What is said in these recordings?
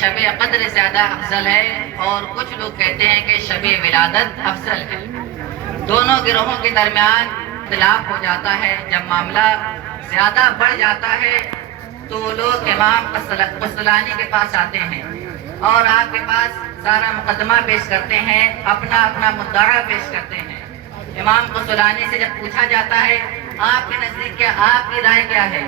شب قدر زیادہ افضل ہے اور کچھ لوگ کہتے ہیں کہ شب ولادت افضل ہے۔ دونوں گروہوں کے درمیان اختلاف ہو جاتا ہے۔ جب معاملہ زیادہ بڑھ جاتا ہے تو لوگ امام قسطلانی کے پاس آتے ہیں اور آپ کے پاس سارا مقدمہ پیش کرتے ہیں، اپنا اپنا مدعا پیش کرتے ہیں۔ امام قسطلانی سے جب پوچھا جاتا ہے آپ کے نزدیک کیا، آپ کی رائے کیا ہے،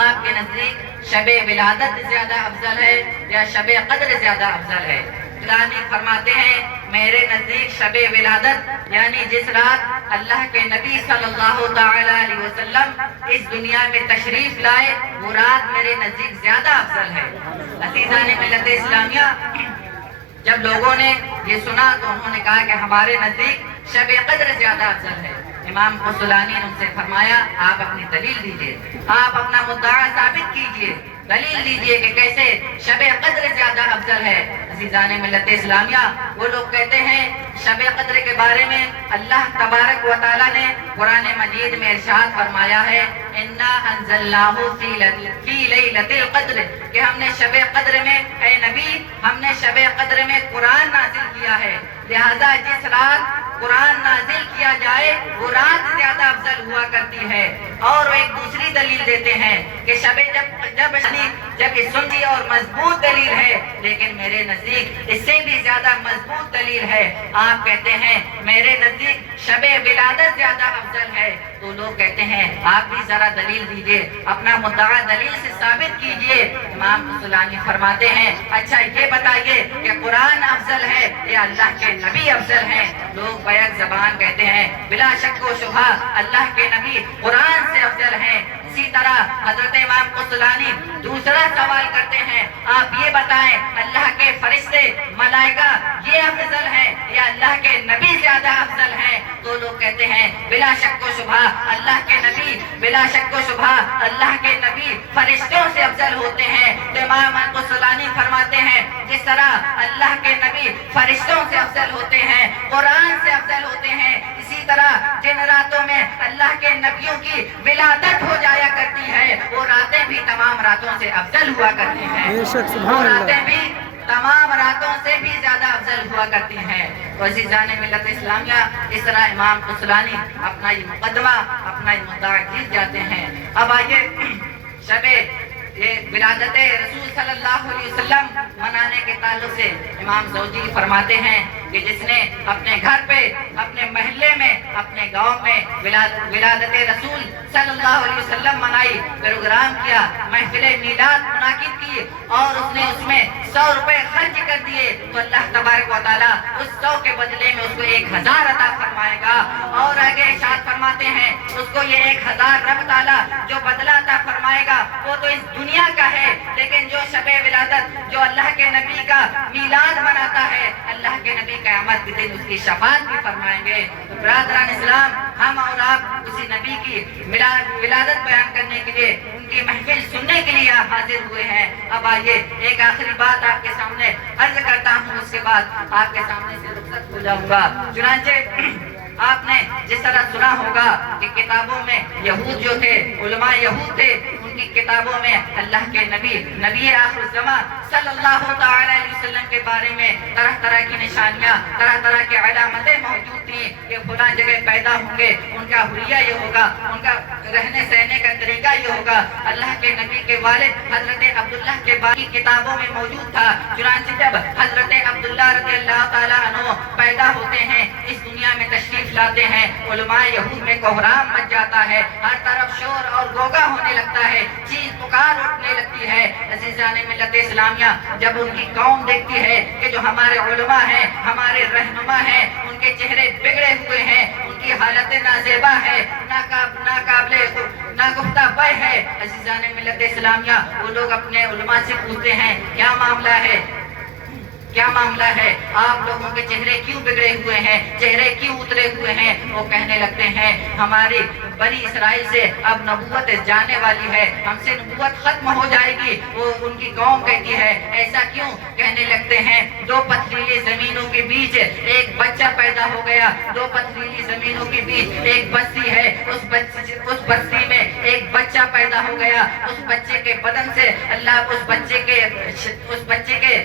آپ کے نزدیک شب ولادت زیادہ افضل ہے یا شب قدر زیادہ افضل ہے؟ قسطلانی فرماتے ہیں میرے نزدیک شب ولادت یعنی جس رات اللہ کے نبی صلی اللہ تعالی علیہ وسلم اس دنیا میں تشریف لائے وہ رات میرے نزدیک زیادہ افضل ہے۔ عزیزان ملت اسلامیہ، جب لوگوں نے یہ سنا تو انہوں نے کہا کہ ہمارے نزدیک شب قدر زیادہ افضل ہے۔ امام قسطلانی نے ان سے فرمایا آپ اپنی دلیل دیجئے، آپ اپنا مدعا ثابت کیجئے، دلیل دیجئے کہ کیسے شب قدر زیادہ افضل ہے۔ عزیزان ملت اسلامیہ، وہ لوگ کہتے ہیں شب قدر کے بارے میں اللہ تبارک و تعالی نے قرآن مجید میں ارشاد فرمایا ہے اِنَّا أَنزَلْنَاهُ فِي لَيْلَةِ الْقَدْرِ کہ ہم نے شب قدر میں، اے نبی ہم نے شب قدر میں قرآن نازل کیا ہے، لہذا جس رات قرآن نازل کیا جائے وہ رات زیادہ افضل ہوا کرتی ہے۔ اور وہ ایک دوسری دلیل دیتے ہیں کہ جب یہ سنی اور مضبوط دلیل ہے، لیکن میرے نزدیک اس سے بھی زیادہ مضبوط دلیل ہے۔ آپ کہتے ہیں میرے نزدیک شب ولادت زیادہ افضل ہے، تو لوگ کہتے ہیں آپ بھی ذرا دلیل دیجئے، اپنا مدعا دلیل سے ثابت کیجئے۔ امام قسطلانی فرماتے ہیں اچھا یہ بتائیے کہ قرآن افضل ہے یا اللہ کے نبی افضل ہیں؟ لوگ بیک زبان کہتے ہیں بلا شک و شبہ اللہ کے نبی قرآن سے افضل ہیں۔ اسی طرح حضرت امام قسطلانی دوسرا سوال کرتے ہیں آپ یہ بتائیں اللہ کے فرشتے ملائکہ یہ افضل ہیں یا اللہ کے نبی زیادہ افضل ہیں؟ تو لوگ کہتے ہیں بلا شک و شبہ اللہ کے نبی، بلا شک و شبہ اللہ کے نبی فرشتوں سے افضل ہوتے ہیں۔ تو امام قسطلانی فرماتے ہیں جس طرح اللہ کے نبی فرشتوں سے افضل ہوتے ہیں، قرآن سے افضل ہوتے ہیں، اسی طرح جن راتوں میں اللہ کے نبیوں کی ولادت ہو جایا کرتی ہے وہ راتیں بھی تمام راتوں سے افضل ہوا کرتی ہیں، وہ راتیں بھی تمام راتوں سے بھی زیادہ افضل ہوا کرتی ہیں۔ تو عزیزان ملت اسلامیہ، اس طرح امام قسطلانی اپنا یہ مقدمہ، اپنا یہ مدعا جیت جاتے ہیں۔ اب آئیے شب ولادت رسول صلی اللہ علیہ وسلم منانے کے تعلق سے امام زوجی فرماتے ہیں کہ جس نے اپنے گھر پہ، اپنے محلے میں، اپنے گاؤں میں ولادت رسول صلی اللہ علیہ وسلم منائی، پروگرام کیا، محفل میلاد منعقد کی اور اس نے اس میں 100 روپے خرچ کر دیے تو اللہ تبارک و تعالیٰ اس 100 کے بدلے میں اس کو 1000 عطا فرمائے گا۔ اور آگے ارشاد فرماتے ہیں اس کو یہ 1000 رب تعالیٰ جو بدلہ عطا فرمائے گا وہ تو اس دنیا کا ہے، لیکن جو شب ولادت، جو اللہ کے نبی کا میلاد مناتا ہے، اللہ کے نبی قیامت کے دن اس کی شفاعت بھی فرمائیں گے۔ برادران اسلام، ہم اور آپ اسی نبی کی ولادت بیان کرنے کے لیے، ان کی محفل سننے کے لیے حاضر ہوئے ہیں۔ اب آئیے ایک آخری بات آپ کے سامنے عرض کرتا ہوں، اس کے بعد آپ کے سامنے سے رخصت ہو جاؤں گا۔ چنانچہ آپ نے جس طرح سنا ہوگا کہ کتابوں میں یہود جو تھے، علماء یہود تھے، ان کی کتابوں میں اللہ کے نبی آخر الزمان صلی اللہ تعالی علیہ وسلم کے بارے میں طرح طرح کی نشانیاں، طرح طرح کی علامتیں موجود تھیں کہ فلاں جگہ پیدا ہوں گے، ان کا حلیہ یہ ہوگا، ان کا رہنے سہنے کا طریقہ یہ ہوگا۔ اللہ کے نبی کے والد حضرت عبداللہ کے بارے کتابوں میں موجود تھا۔ چنانچہ جب حضرت عبداللہ رضی اللہ تعالیٰ عنہ پیدا ہوتے ہیں، اس دنیا میں تشریف لاتے ہیں، علماء یہود میں کوہرام مچ جاتا ہے، ہر طرف شور اور گوگا ہونے لگتا ہے، چیخ پکار اٹھنے لگتی ہے۔ عزیزان ملت اسلامیہ، جب ان کی قوم دیکھتی ہے کہ جو ہمارے علماء ہیں، ہمارے رہنما ہیں، ان کے چہرے بگڑے ہوئے ہیں، ان کی حالت نازیبا ہے، ناگفتہ بے ہے، عزیزان ملت اسلامیہ، وہ لوگ اپنے علماء سے پوچھتے ہیں کیا معاملہ ہے، کیا معاملہ ہے، آپ لوگوں کے چہرے کیوں بگڑے ہوئے ہیں، چہرے کیوں اترے ہوئے ہیں؟ وہ کہنے لگتے ہیں ہماری بنی اسرائیل سے اب نبوت جانے والی ہے، ہم سے نبوت ختم ہو جائے گی۔ وہ ان کی قوم کہتی ہے ایسا کیوں؟ کہنے لگتے ہیں 2 پتھریلی زمینوں کے بیچ ایک بچہ پیدا ہو گیا، 2 پتھریلی زمینوں کے بیچ ایک بستی ہے، اس بستی میں ایک بچہ پیدا ہو گیا، اس بچے کے بدن سے اللہ اس بچے کے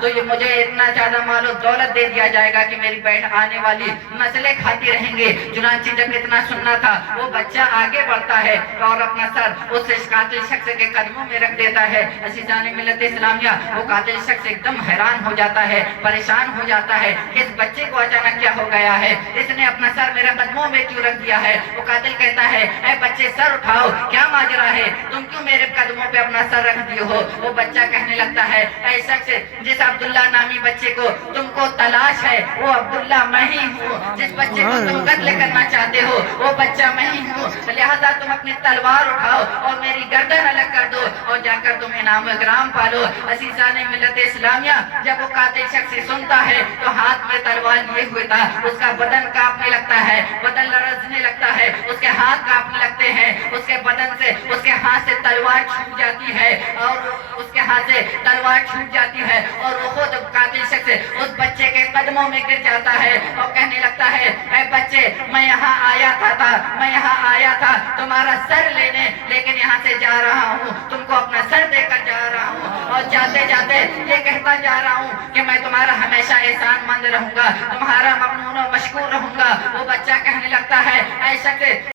تو یہ مجھے اتنا زیادہ مال و دولت دے دیا جائے گا کہ میری بہن آنے والی نسلیں کھاتی رہیں گے۔ چنانچہ جب اتنا سننا تھا وہ بچہ آگے بڑھتا ہے اور اپنا سر اس قاتل شخص کے قدموں میں رکھ دیتا ہے۔ عزیزان ملت اسلامیہ، وہ قاتل شخص ایک دم حیران ہو جاتا ہے، پریشان ہو جاتا ہے کہ اس بچے کو اچانک کیا ہو گیا ہے، اس نے اپنا سر میرے قدموں میں کیوں رکھ دیا ہے۔ وہ قاتل کہتا ہے اے بچے سر اٹھاؤ، کیا ماجرا ہے، تم کیوں میرے قدموں پہ اپنا سر رکھ دیے ہو۔ وہ بچہ کہنے لگتا ہے اے شخص جس عبداللہ نامی بچے کو تم کو تلاش ہے وہ عبداللہ میں ہی ہوں، جس بچے کو تم قتل کرنا چاہتے ہو وہ بچہ میں ہی ہوں، لہذا تم اپنی تلوار اٹھاؤ اور میری گردن الگ کر دو اور جا کر تم انعام اکرام پالو۔ عزیزان ملت اسلامیہ، جب وہ قاتل شخص سنتا ہے تو ہاتھ میں تلوار لیے ہوئے تھا، اس کا بدن کانپنے لگتا ہے، بدن لرزنے لگتا ہے، اس کے ہاتھ کانپنے لگتے ہیں، اس کے بدن سے اس کے ہاتھ سے تلوار چھوٹ جاتی ہے اور اس کے ہاتھ سے تلوار چھوٹ جاتی ہے اور وہ خود قاتل شخص اس بچے کے قدموں میں گر جاتا ہے اور کہنے لگتا ہے اے بچے میں یہاں آیا تھا تمہارا سر لینے، لیکن یہاں سے جا رہا ہوں تم کو اپنا سر دے کر جا رہا ہوں اور جاتے جاتے یہ کہتا جا رہا ہوں کہ میں تمہارا ہمیشہ احسان مند رہوں گا، تمہارا ممنون و مشکور رہوں گا۔ وہ بچہ کہنے لگتا ہے اے شخص